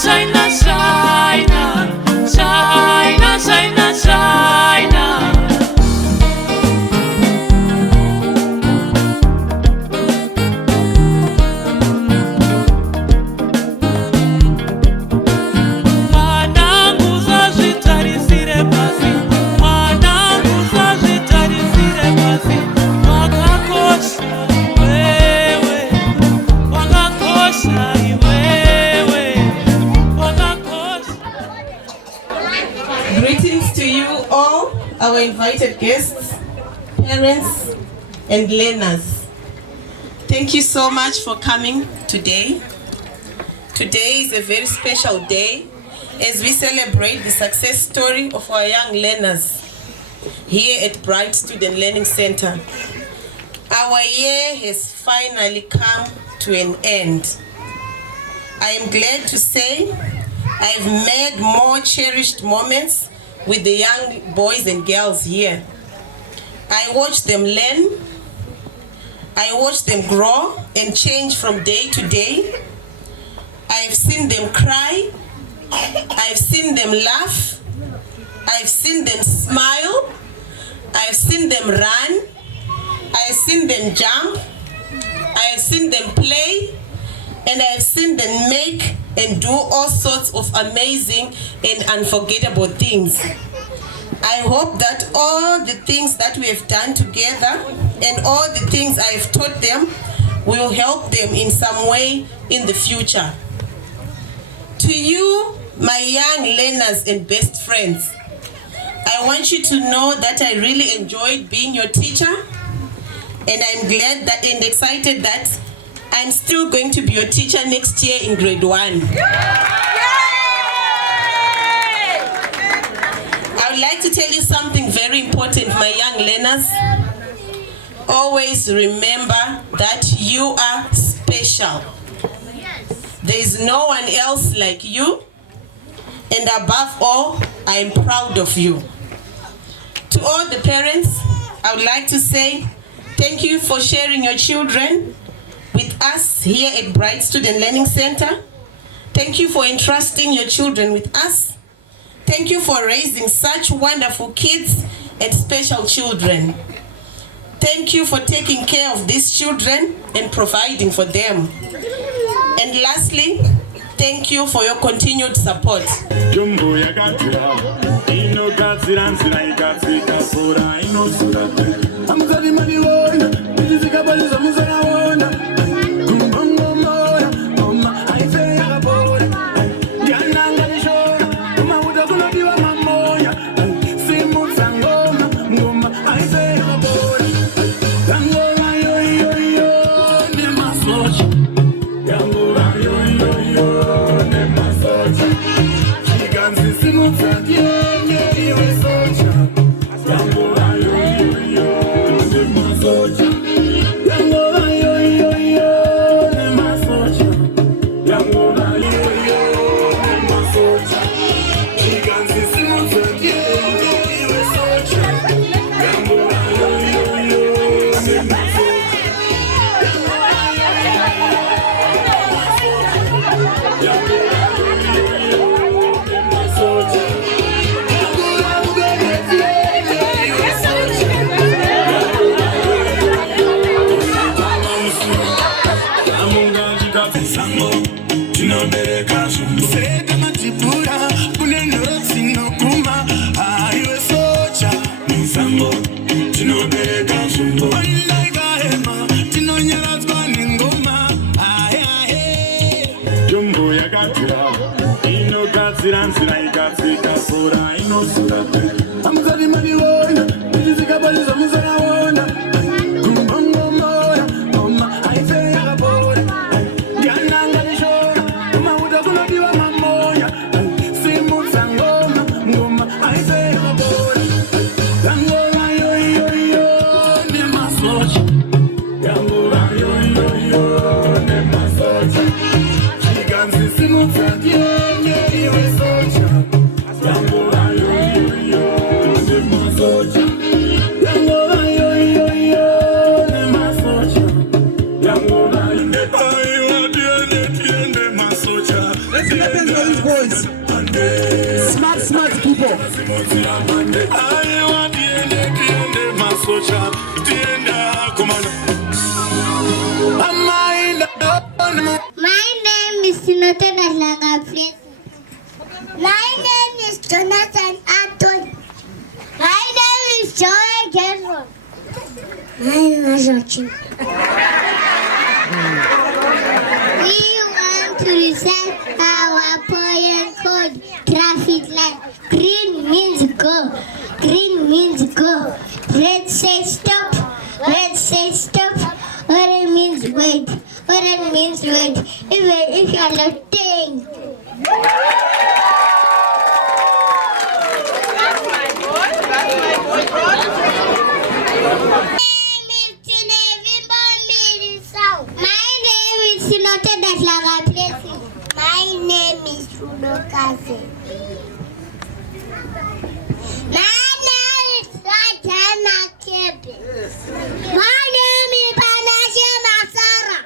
shine, shine, shine, shine, shine. Greetings to you all, our invited guests, parents, and learners. Thank you so much for coming today. Today is a very special day as we celebrate the success story of our young learners here at Bright Student Learning Center. Our year has finally come to an end. I am glad to say I've made more cherished moments with the young boys and girls here. I watch them learn, I watch them grow and change from day to day. I've seen them cry, I've seen them laugh, I've seen them smile, I've seen them run, I've seen them jump, I've seen them play, and I've seen them make and do all sorts of amazing and unforgettable things. I hope that all the things that we have done together and all the things I've taught them will help them in some way in the future. To you, my young learners and best friends, I want you to know that I really enjoyed being your teacher, and I'm glad that and excited that I'm still going to be your teacher next year in grade 1. I would like to tell you something very important, my young learners. Always remember that you are special. There is no one else like you, and above all, I am proud of you. To all the parents, I would like to say thank you for sharing your children with us here at Bright Student Learning Center. Thank you for entrusting your children with us. Thank you for raising such wonderful kids and special children. Thank you for taking care of these children and providing for them. And lastly, thank you for your continued support. Simu My name is Jonathan Aslanga. My name is Jonathan Anton. My name is Joy Gerson. My name is Rachin. We want to recite our poem called Traffic Light. Green means go. Green means go. Red says stop. Red says stop. Orange means wait. Orange means wait. Even if you are looking. My name is Sinote Daslaga Plessy. My name is Rudokase. My name is Rajana Kepe. My name is Panashe Masara.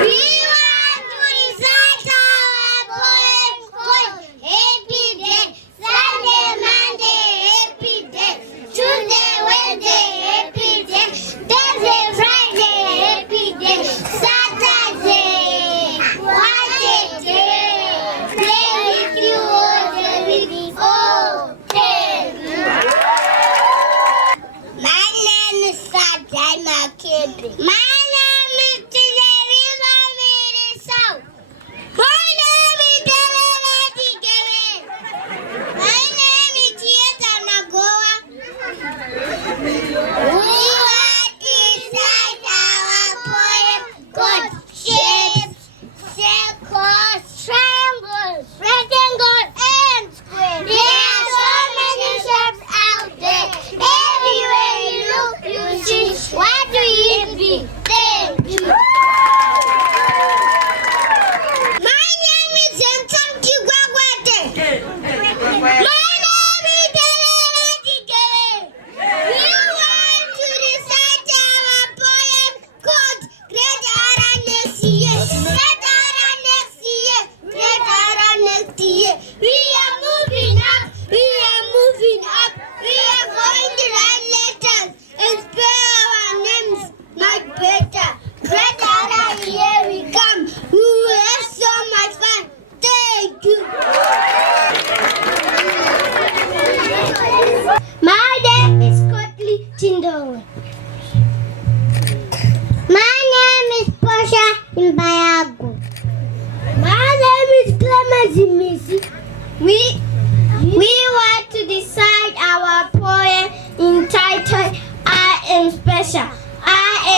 We want to recite our poem called Happy Day. Sunday, Monday, Happy Day. Tuesday, Wednesday, Happy Day. Thursday, Friday, Happy Day. Saturday, what a day. Play with you all the week. Oh, thank you. My name is Sajai Makebi. My name is Tinerima Mirisau. My name is Delawati Gere. My name is Tieta Nagoa. We want to recite our poem called Shapes, Circles, Triangles, Rectangle, and Square. There are so many shapes out there. Everywhere you look, you see. What do you be? Thank you. My name is Ntanki Gwagwate. My name is Delawati Gere. We want to recite our poem called Great Ara Next Year. Great Ara Next Year. Great Ara Next Year. We are moving up. We are moving up. We are going to write letters and spell our names much better. Great Ara, here we come. We will have so much fun. Thank you. My name is Kotli Chindo. My name is Portia Imbayago. My name is Clemens Misi. We want to decide our poem entitled I Am Special. I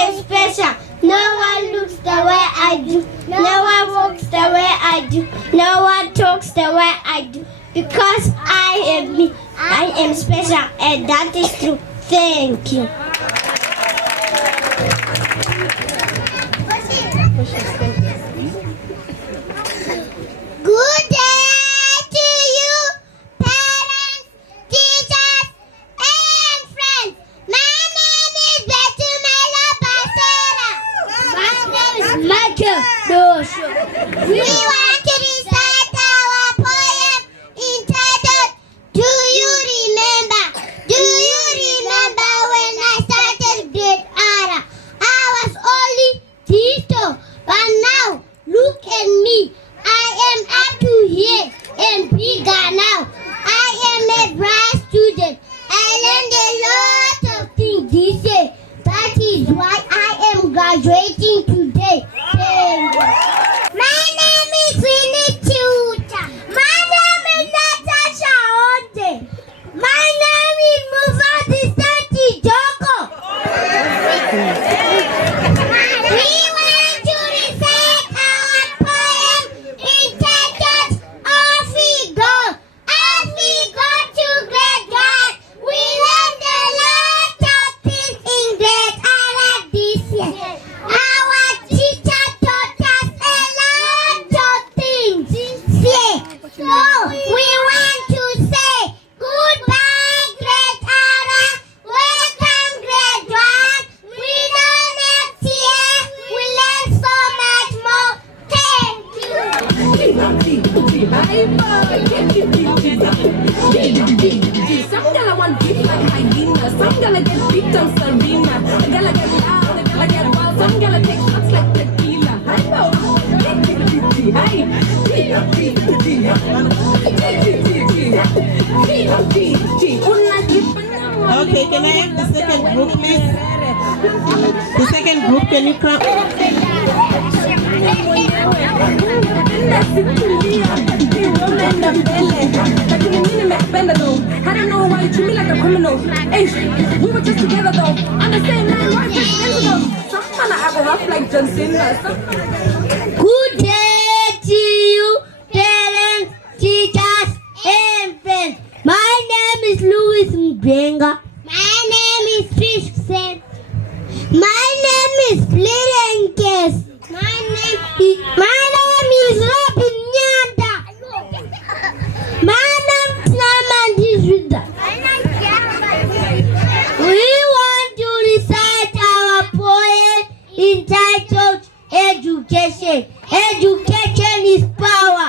am special. No one looks the way I do. No one walks the way I do. No one talks the way I do. Because I am me. I am special, and that is true. Thank you. Good day to you, parents, teachers, and friends. My name is Betumela Basera. My name is Michael Dosho. We want to recite our poem entitled Do You Remember? Do you remember when I started grade Ara? I was only Tito, but now look at me. I am up to here and bigger now. I am a bright student. I learned a lot of things this year. That is why I am graduating today. Thank you. My name is Winnie Chiuta. My name is Natasha Onde. My name is Mufati Santi Joko. We want to recite our poem entitled Off We Go. As we go to grade God, we learned a lot of things in grade Ara this year. Our second group, can you clap? I don't know why you treat me like a criminal. Hey, we were just together though. On the same line, right? Some man I have a rough like John Cena. Good day to you, parents, teachers, and friends. My name is Louis Mbenga. My name is Tristan. My name is Flerenkes. My name is Robin Nyanda. My name is Naman Disrida. We want to recite our poem entitled Education. Education is power.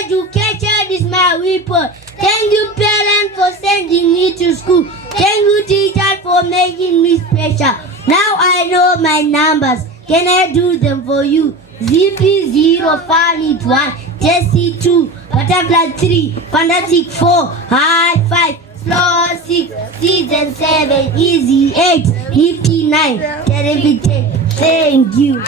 Education is my weapon. Thank you, parents, for sending me to school. Thank you, teachers, for making me special. Now I know my numbers. Can I do them for you? ZP0, Fanny 1, Tessie 2, Butterfly 3, Fantastic 4, High 5, Slow 6, Season 7, Easy 8, Nifty 9, Terrific 10. Thank you.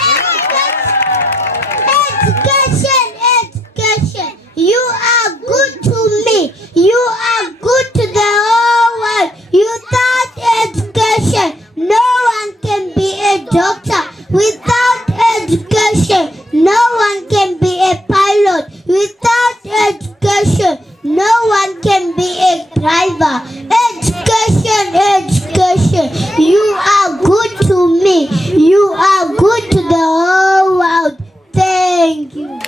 Education. You are good to me. You are good to the whole world. Without education, no one can be a doctor. Without education, no one can be a pilot. Without education, no one can be a driver. Education. You are good to me. You are good to the whole world. Thank you.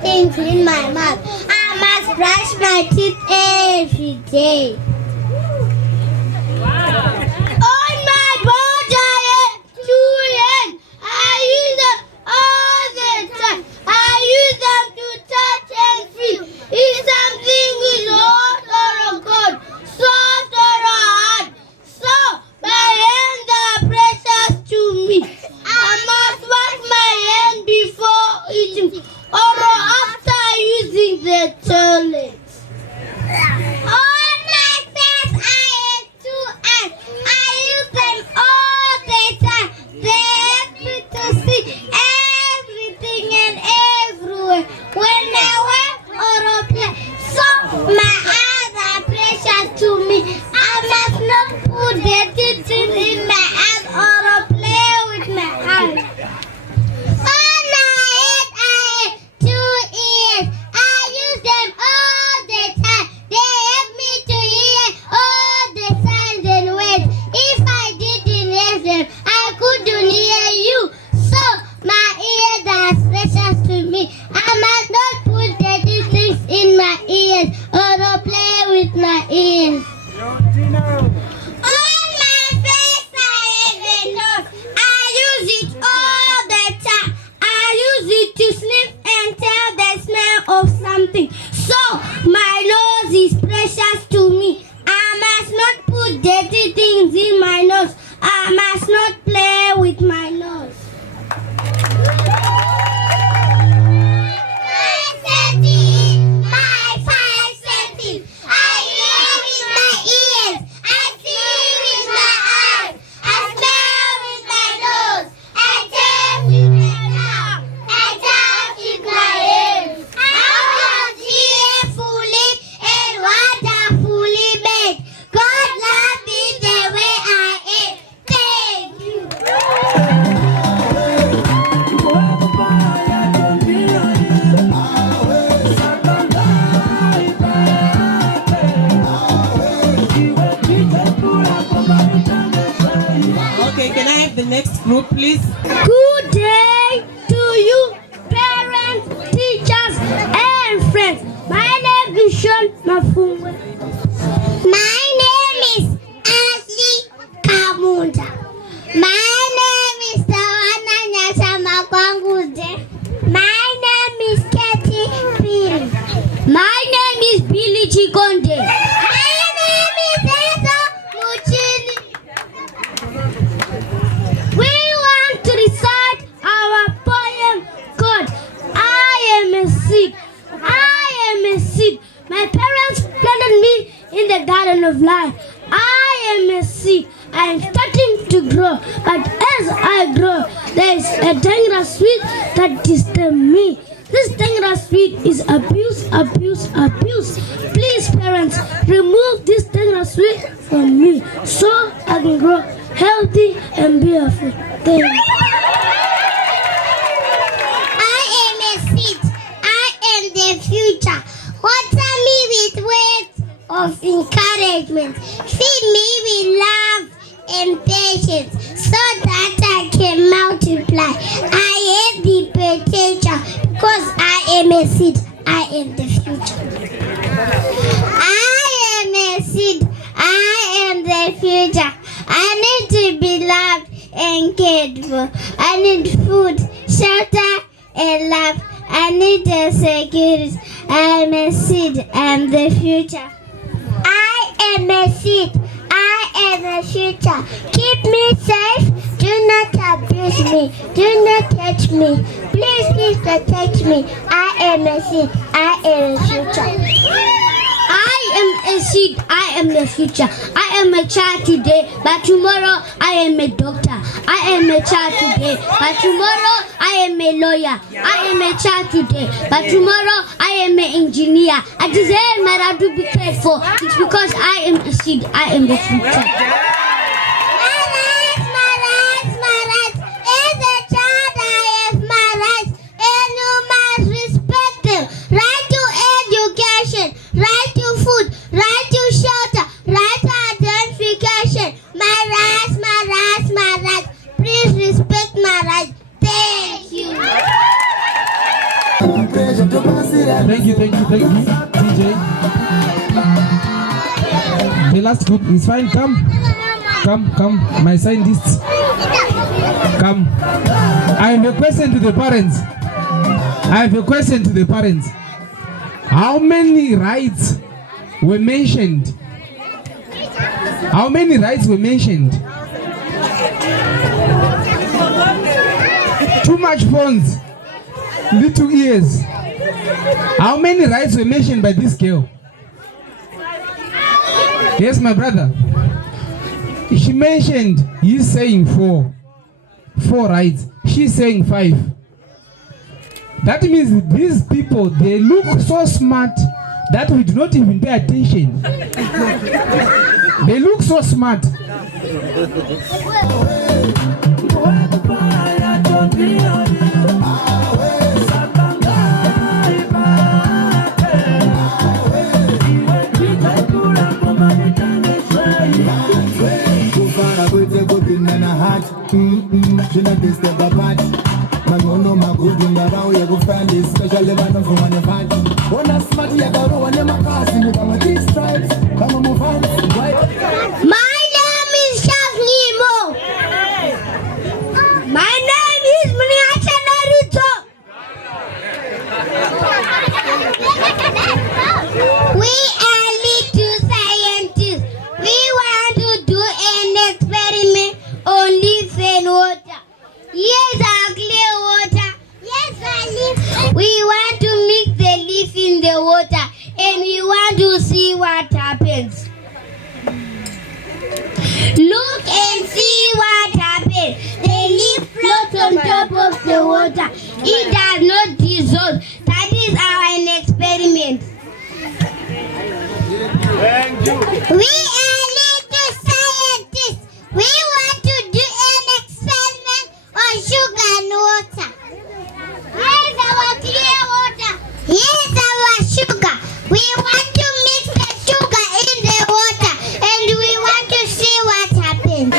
Things in my mouth. I must brush my teeth every day. On my body, children, I use them all the time. I use them to touch and feel. If something is hot or cold, soft or hard, so my hands are precious to me. I must wash my hands before eating or after using the toilet. On my please. Good day to you, parents, teachers, and friends. My name is Sean Mafungwe. My name is Ashley Kamunda. My name is Tawana Nyasama Kwangude. My name is Katie Piri. My name is Billy Chikonde. My name is Esa Muchini. We want to recite our poem called I Am a Seed. I am a seed. My parents planted me in the garden of life. I am a seed. I am starting to grow. But as I grow, there is a dangerous sweet that disturbs me. This dangerous sweet is abuse, abuse, abuse. Please, parents, remove this dangerous sweet from me so I can grow healthy and beautiful. Thank you. I am a seed. I am the future. Water me with words of encouragement. Feed me with love and patience so that I can multiply. I have the potential because I am a seed. I am the future. I am a seed. I am the future. I need to be loved and cared for. I need food, shelter, and love. I need the security. I am a seed. I am the future. I am a seed. I am the future. Keep me safe. Do not abuse me. Do not touch me. Please, please protect me. I am a seed. I am the future. I am a seed. I am the future. I am a child today, but tomorrow I am a doctor. I am a child today, but tomorrow I am a lawyer. I am a child today, but tomorrow I am an engineer. I deserve my right to be cared for. It's because I am a seed. I am the future. My rights. As a child, I have my rights, and you must respect them. Right to education, right to food, right to shelter, right to identification. My rights. Please respect my rights. Thank you. Thank you, DJ. The last group is fine. Come, my scientists. Come. I have a question to the parents. How many rights were mentioned? Too much phones, little ears. How many rights were mentioned by this girl? Yes, my brother. She mentioned, he's saying 4 rights. She's saying 5. That means these people, they look so smart that we do not even pay attention. They look so smart. My name is Shafnimo. My name is Mniacha Naruto. We are little scientists. We want to do an experiment on leaf and water. Yes, our clear water. Yes, our leaf. We want to mix the leaf in the water and we want to see what happens. Look and see what happens. The leaf floats on top of the water. It does not dissolve. That is our experiment. We are little scientists. We want to do an experiment on sugar and water. Yes, our clear water. Yes, our sugar. We want to mix the sugar in the water and we want to see what happens.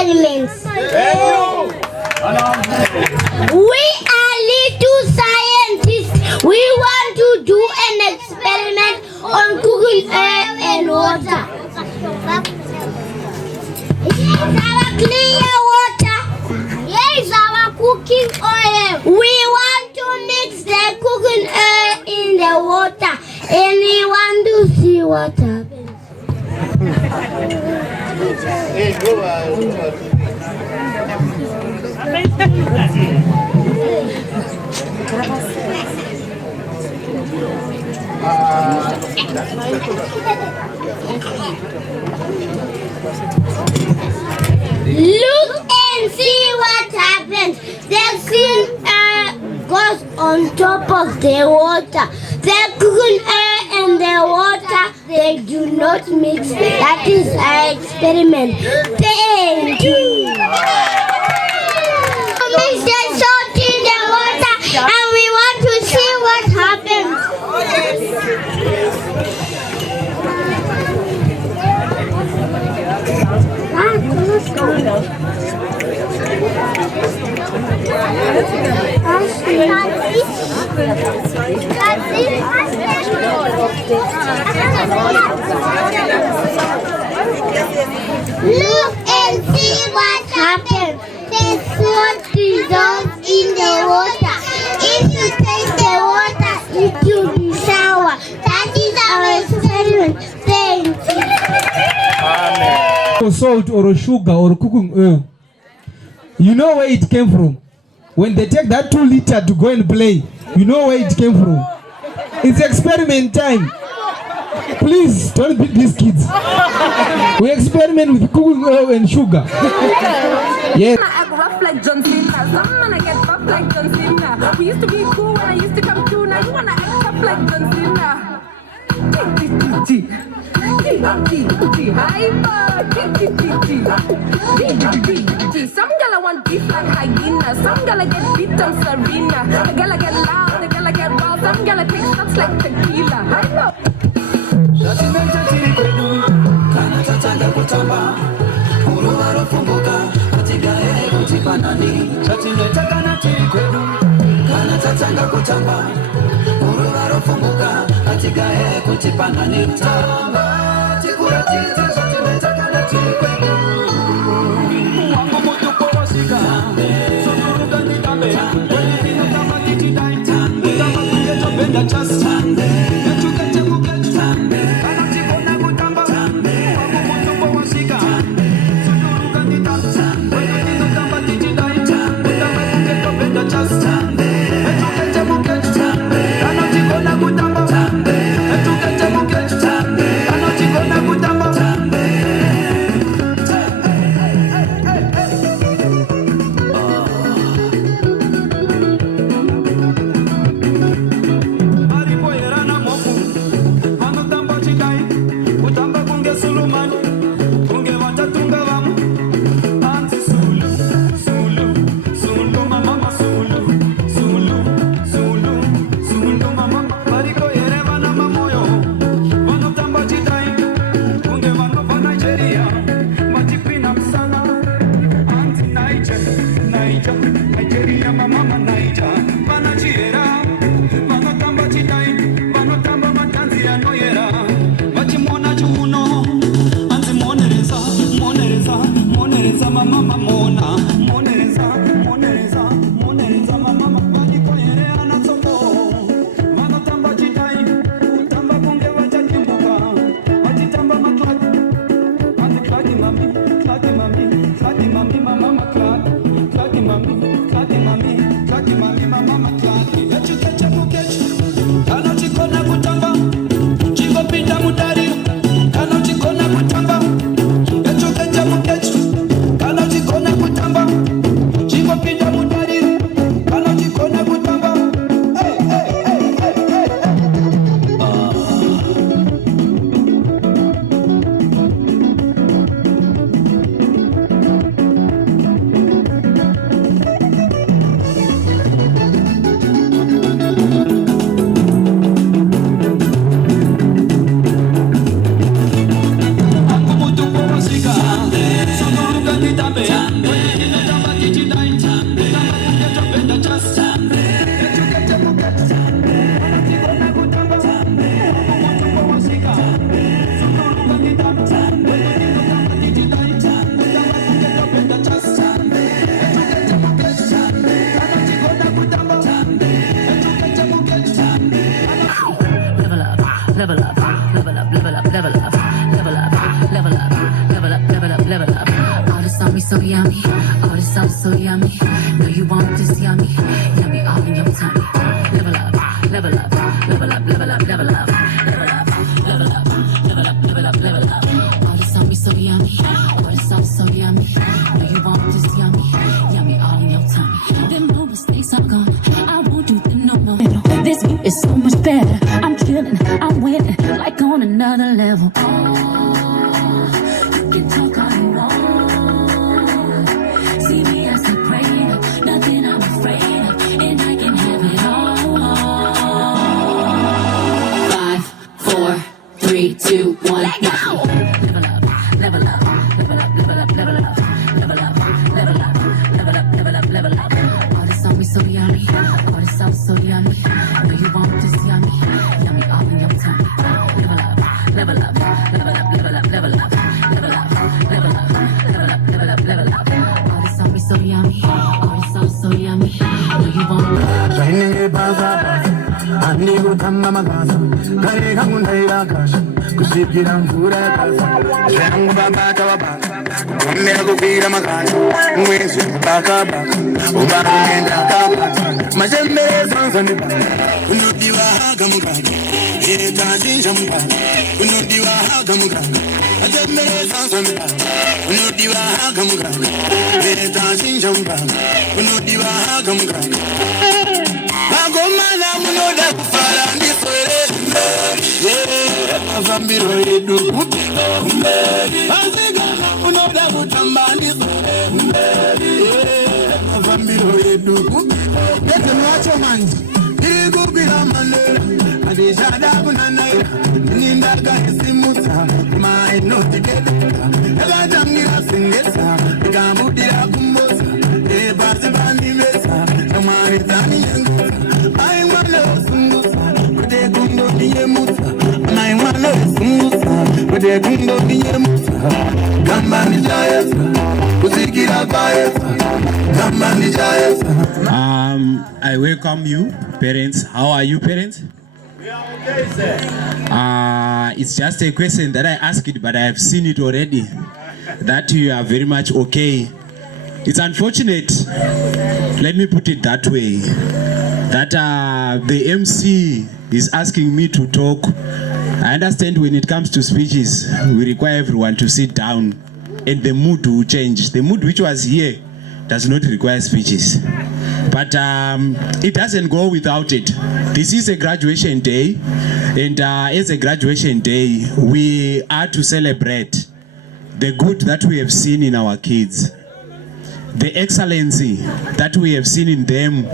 experiments. We are little scientists. We want to do an experiment on cooking air and water. Here's our clear water. Here's our cooking oil. We want to mix the cooking air in the water, and we want to see what happens. Look and see what happens. The clean air goes on top of the water. The cooking air and the water, they do not mix. That is our experiment. Thank you. Mix the salt in the water and we want to see what happens. Look and see what happens. The salt dissolves in the water. If you taste the water, it will be sour. That is our experiment. Thank you. Or salt or sugar or cooking oil. You know where it came from. When they take that 2 liter to go and play, you know where it came from. It's experiment time. Please don't beat these kids. We experiment with cooking oil and sugar. Yes. I grew up like John Cena. Some man I get buff like John Cena. We used to be cool when I used to come through. Now you wanna act up like John Cena. Some gala want beef like hyena. Some gala get beat on Serena. A gala get loud, a gala get wild. Some gala take shots like tequila. I know. so yummy. Oh, this sauce so yummy. No, you want this yummy. Yummy all in your tummy. Level up, level up, level up, level up, level up, level up, level up, level up, level up, level up. Oh, this yummy so yummy. Oh, this sauce so yummy. No, you want this yummy. Yummy all in your tummy. Them no mistakes are gone. I won't do them no more. This view is so much better. I'm chilling, I'm winning, like on another level. Oh, you can talk all you want. See me as a prey, nothing I'm afraid of, and I can have it all. 5, 4, 3, 2, 1, let go. Level up, level up, level up, level up, level up, level up, level up, level up, level up, level up. Oh, this song is so yummy. Oh, this sauce so yummy. No, you want this yummy, yummy all in your tummy. Level up, level up, level up, level up, level up, level up, level up, level up, level up, level up. Oh, this song is so yummy. Oh, this sauce so yummy. No, you want Anigo tamba magasa, kare kamunda ilakasha, kusipira mvura kasa, zangu babata wabaka, umera kupira makasa, mwezi baka baka, ubarenda kabaka, majembere zanza nibaka, unodiwa haga mugaka, eta jinja mugaka, unodiwa haga mugaka, majembere zanza nibaka, unodiwa haga mugaka, eta jinja mugaka, unodiwa haga mugaka. Agomana munoda kufala ndiswere avambiro yedu azigana munoda kutamba ndiswere avambiro yedu lete mwacho manzi irikupira manera adishada kunanaira nindaga isimusa mainotikedeka ekatangira singesa ikambudira kumbosa ebasi bandivesa amarizani yengu I wanna sungusa, but they gundo niye musa. I wanna sungusa, but they gundo niye musa. Gamba ni jayesa, usikira bayesa. Gamba ni jayesa. I welcome you, parents. How are you, parents? We are okay, sir. It's just a question that I asked, but I have seen it already. That you are very much okay. It's unfortunate. Let me put it that way. That the MC is asking me to talk. I understand when it comes to speeches, we require everyone to sit down and the mood will change. The mood which was here does not require speeches. But it doesn't go without it. This is a graduation day, and as a graduation day, we are to celebrate the good that we have seen in our kids, the excellency that we have seen in them,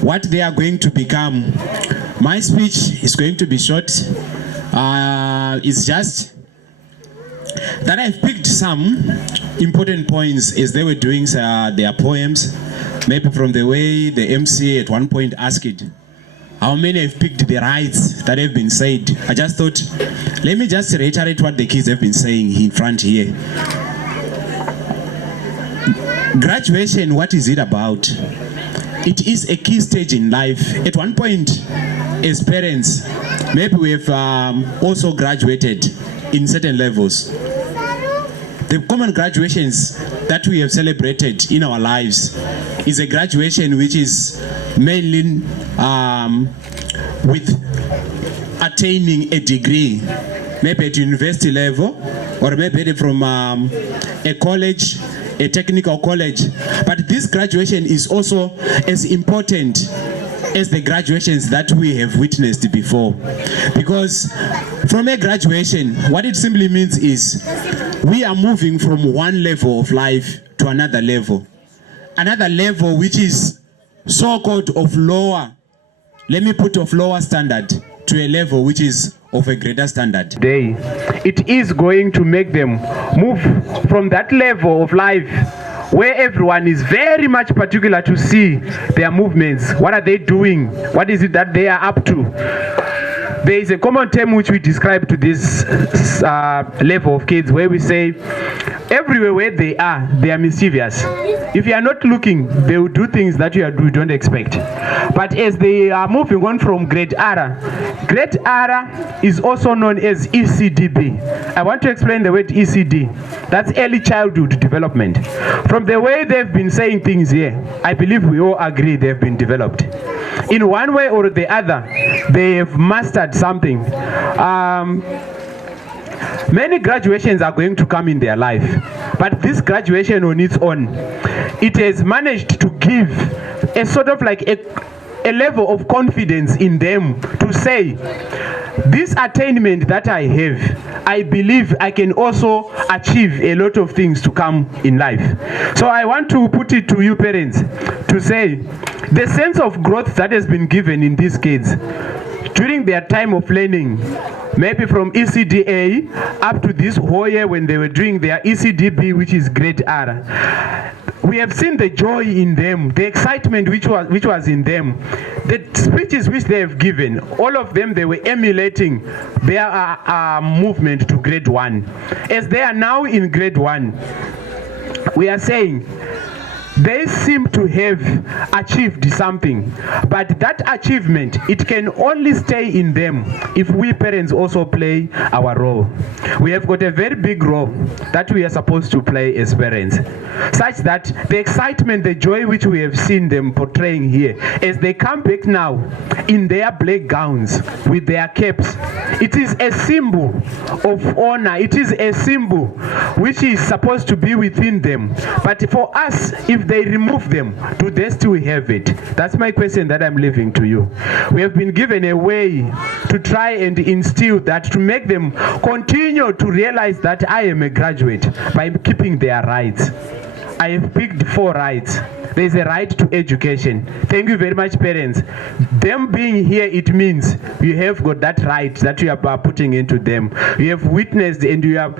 what they are going to become. My speech is going to be short. It's just that I've picked some important points as they were doing their poems. Maybe from the way the MC at one point asked how many have picked the rights that have been said. I just thought, let me just reiterate what the kids have been saying in front here. Graduation, what is it about? It is a key stage in life. At one point, as parents, maybe we've also graduated in certain levels. The common graduations that we have celebrated in our lives is a graduation which is mainly with attaining a degree, maybe at university level, or maybe from a college, a technical college. But this graduation is also as important as the graduations that we have witnessed before. Because from a graduation, what it simply means is we are moving from one level of life to another level. Another level which is so-called of lower, let me put of lower standard to a level which is of a greater standard. Day, it is going to make them move from that level of life where everyone is very much particular to see their movements. What are they doing? What is it that they are up to? there is a common term which we describe to this level of kids where we say everywhere where they are mischievous. If you are not looking, they will do things that you don't expect. But as they are moving on from grade R is also known as ECDB. I want to explain the word ECD. That's early childhood development. From the way they've been saying things here, I believe we all agree they've been developed. In one way or the other, they have mastered something. Many graduations are going to come in their life, but this graduation on its own, it has managed to give a sort of like a level of confidence in them to say, this attainment that I have, I believe I can also achieve a lot of things to come in life. So I want to put it to you parents to say, the sense of growth that has been given in these kids during their time of learning, maybe from ECDA up to this whole year when they were doing their ECDB, which is grade R, we have seen the joy in them, the excitement which was in them, the speeches which they have given. All of them, they were emulating their movement to grade 1. As they are now in grade 1, we are saying they seem to have achieved something, but that achievement, it can only stay in them if we parents also play our role. We have got a very big role that we are supposed to play as parents, such that the excitement, the joy which we have seen them portraying here, as they come back now in their black gowns with their capes, it is a symbol of honor. It is a symbol which is supposed to be within them. But for us, if they remove them, do they still have it? That's my question that I'm leaving to you. We have been given a way to try and instill that, to make them continue to realize that I am a graduate by keeping their rights. I have picked 4 rights. There is a right to education. Thank you very much, parents. Them being here, it means you have got that right that you are putting into them. You have witnessed and you are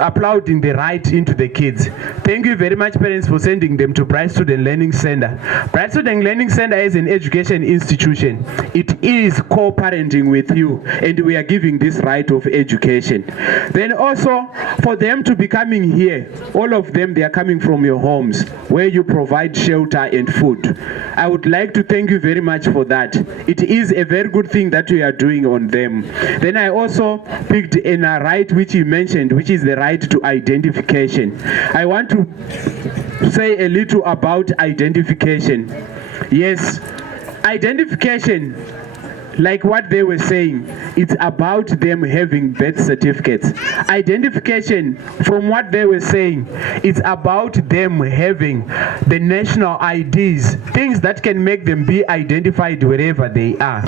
applauding the right into the kids. Thank you very much, parents, for sending them to Bright Student Learning Center. Bright Student Learning Center is an education institution. It is co-parenting with you, and we are giving this right of education. Then also, for them to be coming here, all of them, they are coming from your homes where you provide shelter and food. I would like to thank you very much for that. It is a very good thing that we are doing on them. Then I also picked in a right which you mentioned, which is the right to identification. I want to say a little about identification. Yes, identification, like what they were saying, it's about them having birth certificates. Identification, from what they were saying, it's about them having the national IDs, things that can make them be identified wherever they are.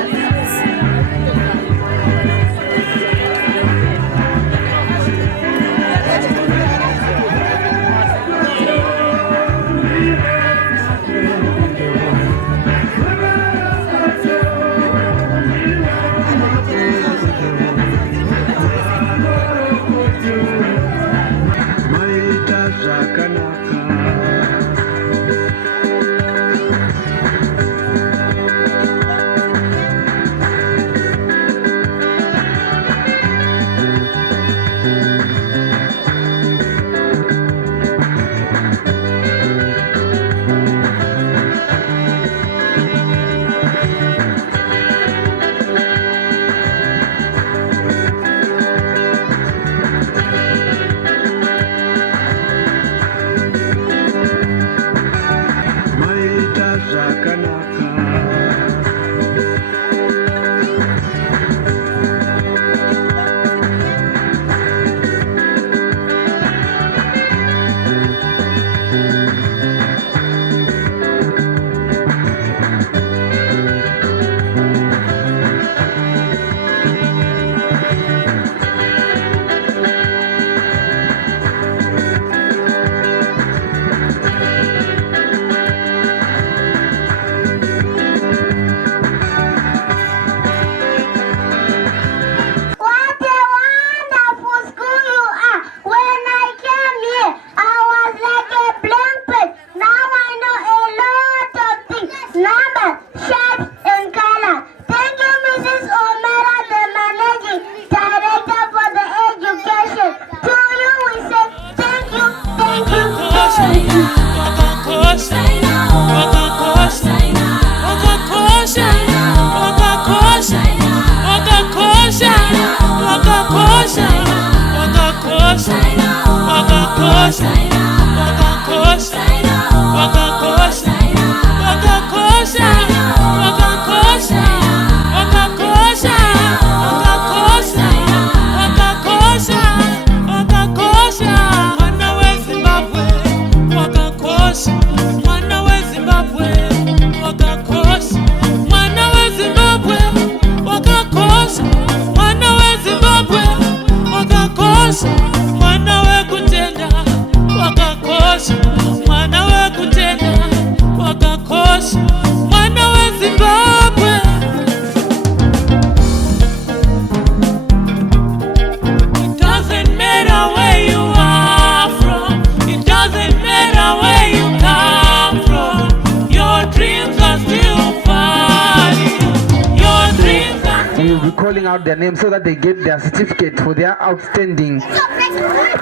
Calling out their names so that they get their certificate for their outstanding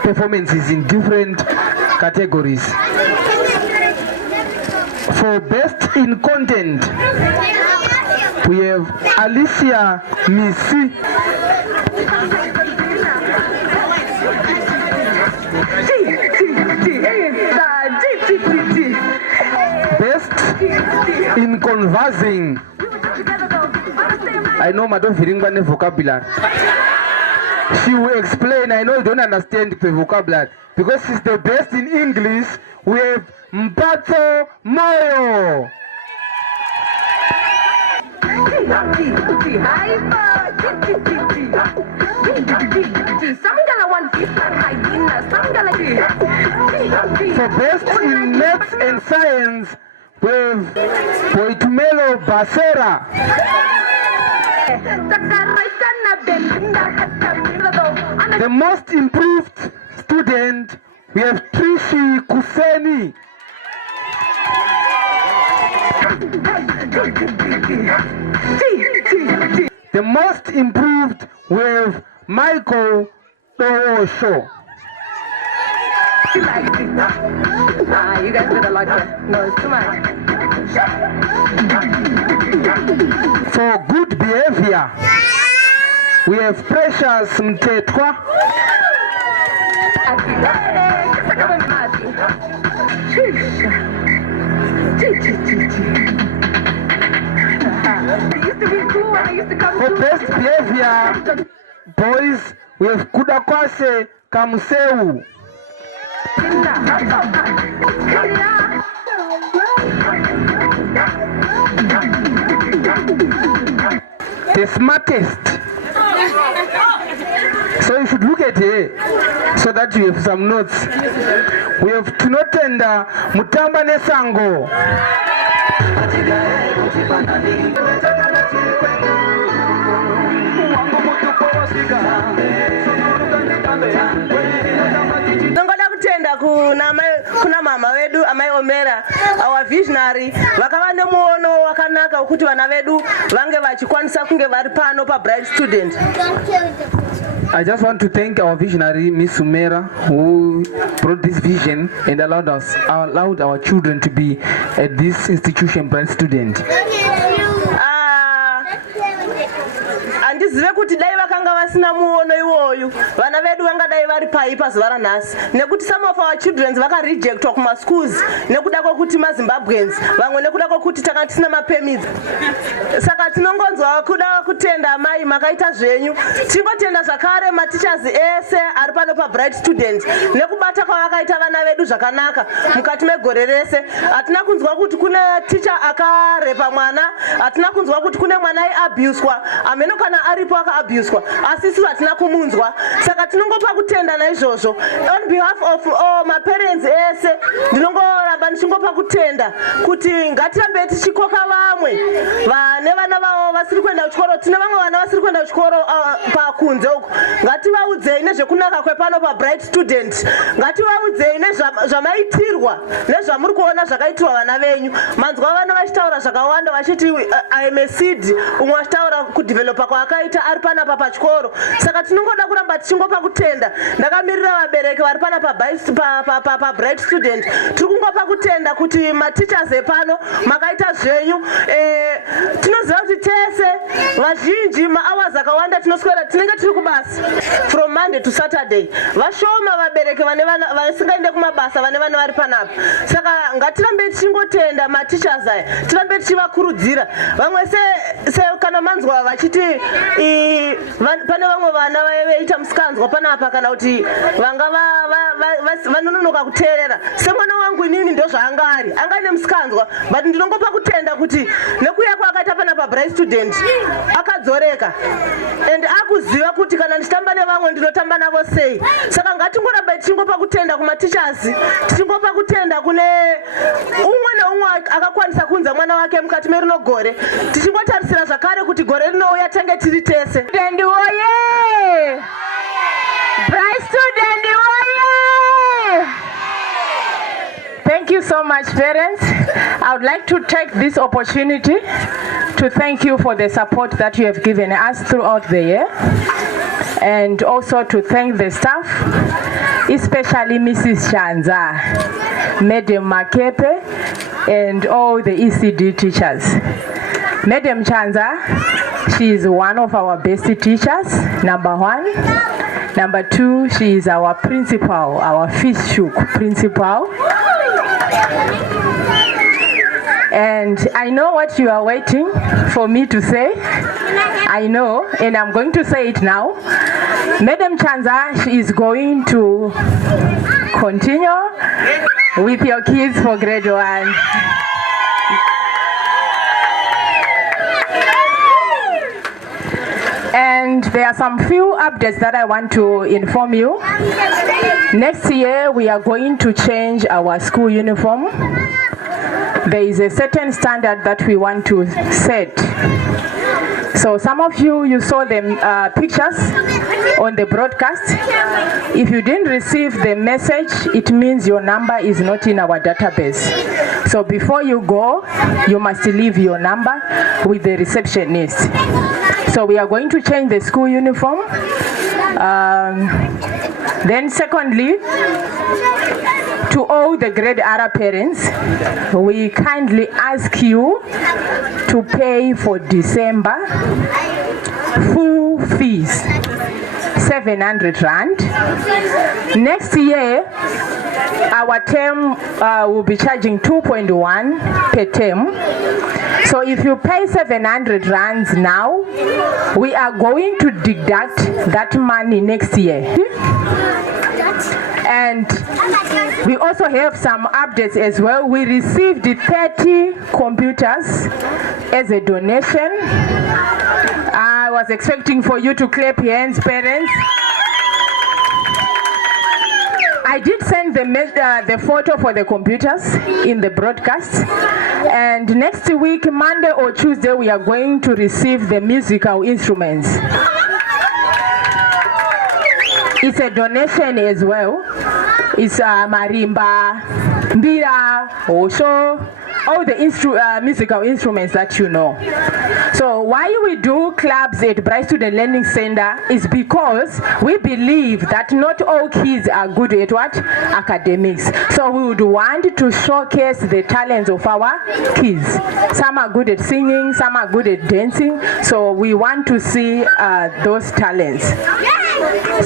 performances in different categories. For best in content, we have Alicia Missy. Best in conversing. I know Madam Firingwane vocabulary. She will explain. I know you don't understand the vocabulary because she's the best in English. We have Mpato Moyo. For best in maths and science, we have Boitumelo Basera. The most improved student, we have Trishi Kuseni. The most improved, we have Michael Osho. You guys better like that. No, it's too much. For good behavior, we have Precious Mtetwa. For best behavior, boys, we have Kudakwase Kamseu. The smartest. So you should look at here so that you have some notes. We have Tunotenda Mutamba Nesango. Kuna mama wedu amai omera our visionary vakava nemuono wakanaka wekuti vana vedu vange vachikwanisa kunge vari pano pa bright student. I just want to thank our visionary Miss Umera who brought this vision and allowed our children to be at this institution bright student. Andizive kuti dai vakanga vasina muono iwoyu vana vedu vangadai vari pai pazuva ranhasi nekuti some of our children vaka rejectwa kuma schools nekuda kwokuti maZimbabweans vamwe nekuda kwokuti tanga tisina mapemids. Saka tinongonzwa kuda kutenda mai makaita zvenyu. Tingotenda zvakare matichers ese ari pano pa bright student nekubata kwavakaita vana vedu zvakanaka mukati megore rese. Hatina kunzwa kuti kune teacher akarepa mwana, hatina kunzwa kuti kune mwana aiabuswa ameno kana aripo akaabuswa asi isu hatina kumunzwa. Saka tinongopa kutenda naizvozvo on behalf of all my parents ese ndinongoramba ndichingopa kutenda kuti ngatirambe tichikoka vamwe vane vana vavo vasiri kuenda kuchikoro. Tine vamwe vana vasiri kuenda kuchikoro pakunze uko. Ngativaudzei nezvekunaka kwepano pa bright student. Ngativaudzei nezvamaitirwa nezvamuri kuona zvakaitirwa vana venyu. Manzwa vana vachitaura zvakawanda vachiti I am a seed umwe vachitaura kudevelopa kwaakaita ari panapa pachikoro. Saka tinongoda kuramba tichingopa kutenda. Ndakamirira vabereki vari pana pa bright student. Tiri kungopa kutenda kuti matichers epano makaita zvenyu. Tinoziva kuti tese vazhinji mahours akawanda tinoswera tinenge tiri kubasa from Monday to Saturday. Vashoma vabereki vane vana vasingaende kumabasa vane vana vari panapa. Saka ngatirambe tichingotenda matichers aya, tirambe tichivakurudzira. Vamwe se kana manzwa vachiti pane vamwe vana veita musikanzwa panapa kana kuti vanga vanonoka kuteerera. Semwana wangu inini ndo zvaangari angaine musikanzwa, but ndinongopa kutenda kuti nekuya kwakaita panapa bright student akadzoreka and akuziva kuti kana ndichitamba nevamwe ndinotamba navo sei. Saka ngatingoramba tichingopa kutenda kumatichers, tichingopa kutenda kune umwe neumwe akakwanisa kunza mwana wake mukati merino gore, tichingotarisira zvakare kuti gore rinouya tange tiri tese. Student woye! Bright student woye! Thank you so much, parents. I would like to take this opportunity to thank you for the support that you have given us throughout the year, and also to thank the staff, especially Mrs. Shanza, Madam Makepe, and all the ECD teachers. Madam Chanza, she is one of our best teachers, number one. Number two, she is our principal, our Hoek principal. And I know what you are waiting for me to say. I know, and I'm going to say it now. Madam Chanza, she is going to continue with your kids for grade 1. And there are some few updates that I want to inform you. Next year, we are going to change our school uniform. There is a certain standard that we want to set. So some of you saw the pictures on the broadcast. If you didn't receive the message, it means your number is not in our database. So before you go, you must leave your number with the receptionist. So we are going to change the school uniform. Then secondly, to all the grade R parents, we kindly ask you to pay for December full fees, 700 Rand. Next year, our term will be charging 2.1 per term. So if you pay 700 Rands now, we are going to deduct that money next year. And we also have some updates as well. We received 30 computers as a donation. I was expecting for you to clap your hands, parents. I did send the photo for the computers in the broadcast. And next week, Monday or Tuesday, we are going to receive the musical instruments. It's a donation as well. It's marimba, mbira, osho, all the musical instruments that you know. So why we do clubs at Bright Student Learning Center is because we believe that not all kids are good at what? Academics. So we would want to showcase the talents of our kids. Some are good at singing, some are good at dancing. So we want to see those talents.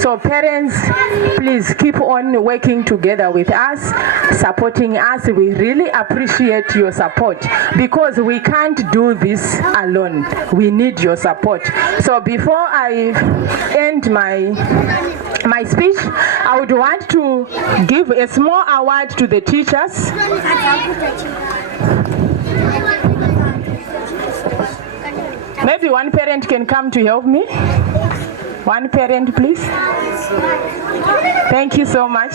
So parents, please keep on working together with us, supporting us. We really appreciate your support because we can't do this alone. We need your support. So before I end my speech, I would want to give a small award to the teachers. Maybe one parent can come to help me. One parent, please. Thank you so much.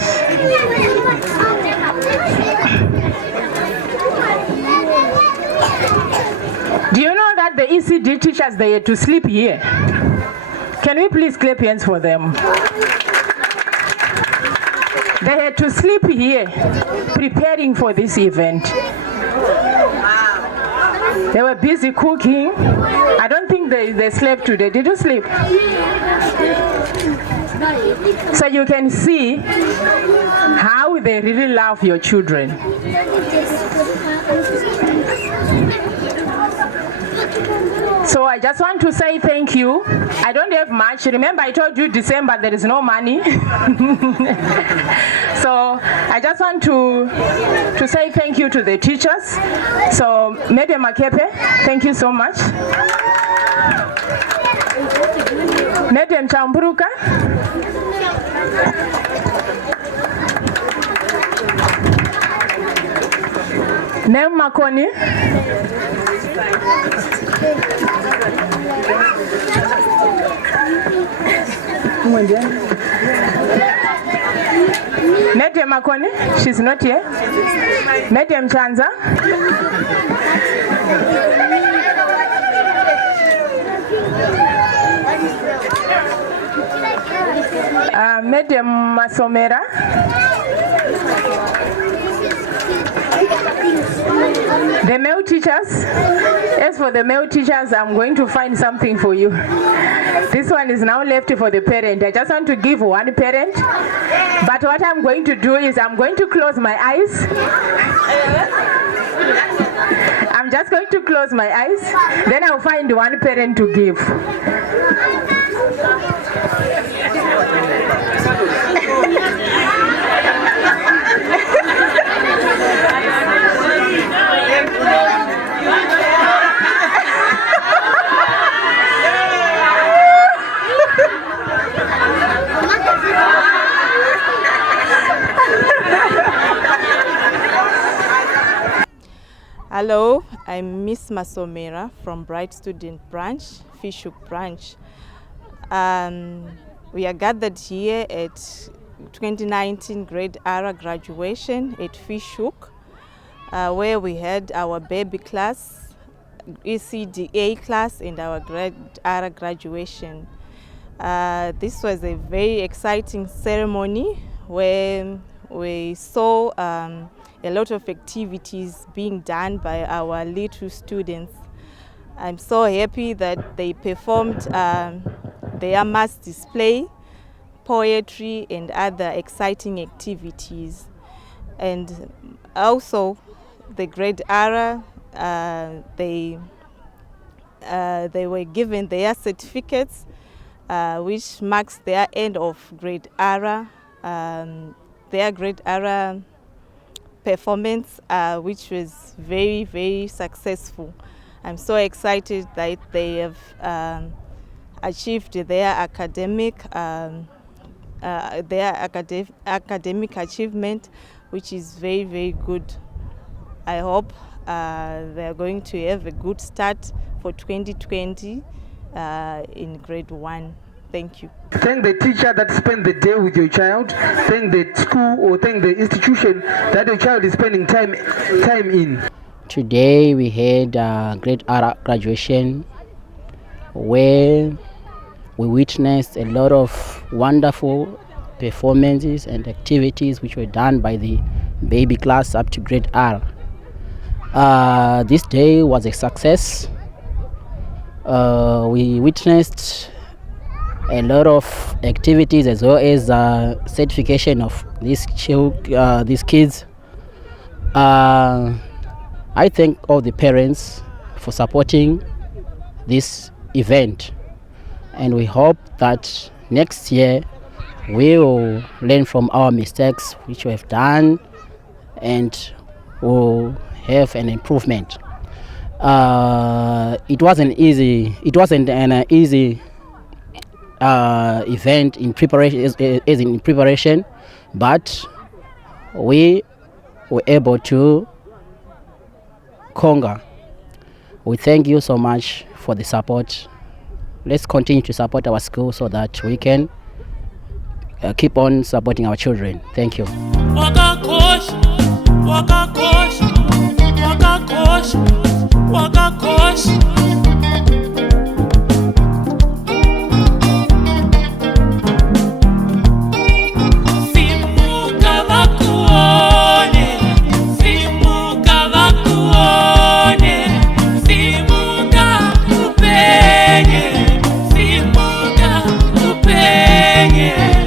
Do you know that the ECD teachers, they had to sleep here? Can we please clap hands for them? They had to sleep here, preparing for this event. They were busy cooking. I don't think they slept today. Did you sleep? So you can see how they really love your children. So I just want to say thank you. I don't have much. Remember I told you December there is no money. So I just want to say thank you to the teachers. So Madam Makepe, thank you so much. Madam Chamburuka. Nem Makoni. Madam Makoni, she's not here. Madam Chanza. Madam Masomera. The male teachers, as for the male teachers, I'm going to find something for you. This one is now left for the parent. I just want to give one parent, but what I'm going to do is I'm going to close my eyes. I'm just going to close my eyes, then I'll find one parent to give. Hello, I'm Miss Masomera from Bright Student Branch, Hoek branch. We are gathered here at 2019 grade R graduation at Hoek, where we had our baby class, ECDA class, and our grade R graduation. This was a very exciting ceremony where we saw a lot of activities being done by our little students. I'm so happy that they performed their mass display, poetry, and other exciting activities. And also the grade R, they were given their certificates, which marks their end of grade R, their grade R performance, which was very, very successful. I'm so excited that they have achieved their academic achievement, which is very, very good. I hope they are going to have a good start for 2020 in grade 1. Thank you. Thank the teacher that spent the day with your child. Thank the school or thank the institution that your child is spending time in. Today we had grade R graduation where we witnessed a lot of wonderful performances and activities which were done by the baby class up to grade R. This day was a success. We witnessed a lot of activities as well as certification of these kids. I thank all the parents for supporting this event, and we hope that next year we will learn from our mistakes which we have done and will have an improvement. It wasn't an easy event in preparation, but we were able to conquer. We thank you so much for the support. Let's continue to support our school so that we can keep on supporting our children. Thank you. Yeah.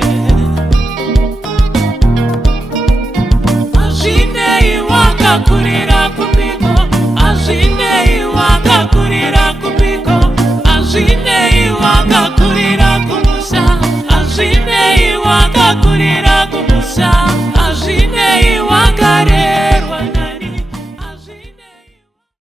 akaku